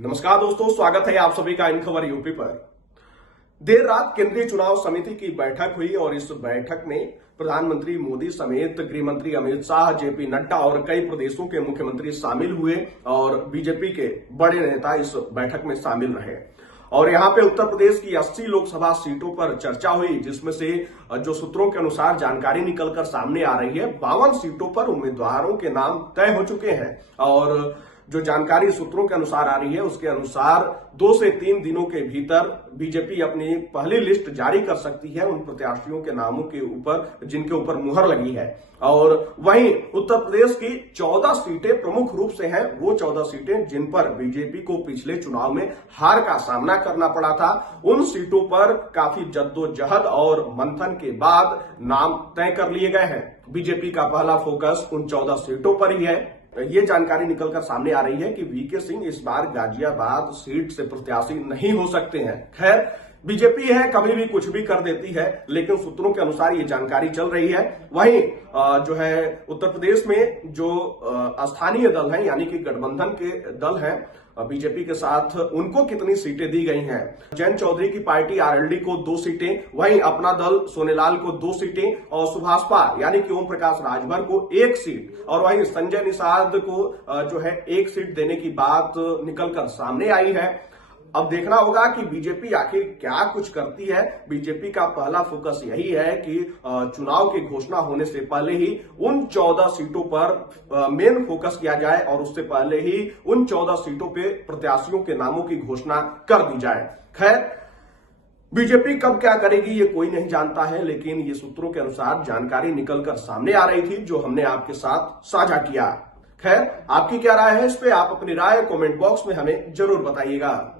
नमस्कार दोस्तों, स्वागत है आप सभी का इन खबर यूपी पर। देर रात केंद्रीय चुनाव समिति की बैठक हुई और इस बैठक में प्रधानमंत्री मोदी समेत गृह मंत्री अमित शाह, जेपी नड्डा और कई प्रदेशों के मुख्यमंत्री शामिल हुए और बीजेपी के बड़े नेता इस बैठक में शामिल रहे। और यहां पे उत्तर प्रदेश की 80 लोकसभा सीटों पर चर्चा हुई, जिसमें से जो सूत्रों के अनुसार जानकारी निकलकर सामने आ रही है 52 सीटों पर उम्मीदवारों के नाम तय हो चुके हैं। और जो जानकारी सूत्रों के अनुसार आ रही है उसके अनुसार 2 से 3 दिनों के भीतर बीजेपी अपनी पहली लिस्ट जारी कर सकती है उन प्रत्याशियों के नामों के ऊपर जिनके ऊपर मुहर लगी है। और वहीं उत्तर प्रदेश की 14 सीटें प्रमुख रूप से हैं, वो 14 सीटें जिन पर बीजेपी को पिछले चुनाव में हार का सामना करना पड़ा था, उन सीटों पर काफी जद्दोजहद और मंथन के बाद नाम तय कर लिए गए हैं। बीजेपी का पहला फोकस उन 14 सीटों पर ही है। ये जानकारी निकलकर सामने आ रही है कि वीके सिंह इस बार गाजियाबाद सीट से प्रत्याशी नहीं हो सकते हैं। खैर, बीजेपी है, कभी भी कुछ भी कर देती है, लेकिन सूत्रों के अनुसार ये जानकारी चल रही है। वहीं जो है उत्तर प्रदेश में जो स्थानीय दल हैं, यानी कि गठबंधन के दल हैं बीजेपी के साथ, उनको कितनी सीटें दी गई हैं। जयंत चौधरी की पार्टी आरएलडी को 2 सीटें, वहीं अपना दल सोनेलाल को 2 सीटें और सुभाषपा यानी कि ओम प्रकाश राजभर को 1 सीट और वहीं संजय निषाद को जो है 1 सीट देने की बात निकलकर सामने आई है। अब देखना होगा कि बीजेपी आखिर क्या कुछ करती है। बीजेपी का पहला फोकस यही है कि चुनाव की घोषणा होने से पहले ही उन 14 सीटों पर मेन फोकस किया जाए और उससे पहले ही उन 14 सीटों पे प्रत्याशियों के नामों की घोषणा कर दी जाए। खैर, बीजेपी कब क्या करेगी ये कोई नहीं जानता है, लेकिन ये सूत्रों के अनुसार जानकारी निकलकर सामने आ रही थी जो हमने आपके साथ साझा किया। खैर, आपकी क्या राय है इस पे? आप अपनी राय कमेंट बॉक्स में हमें जरूर बताइएगा।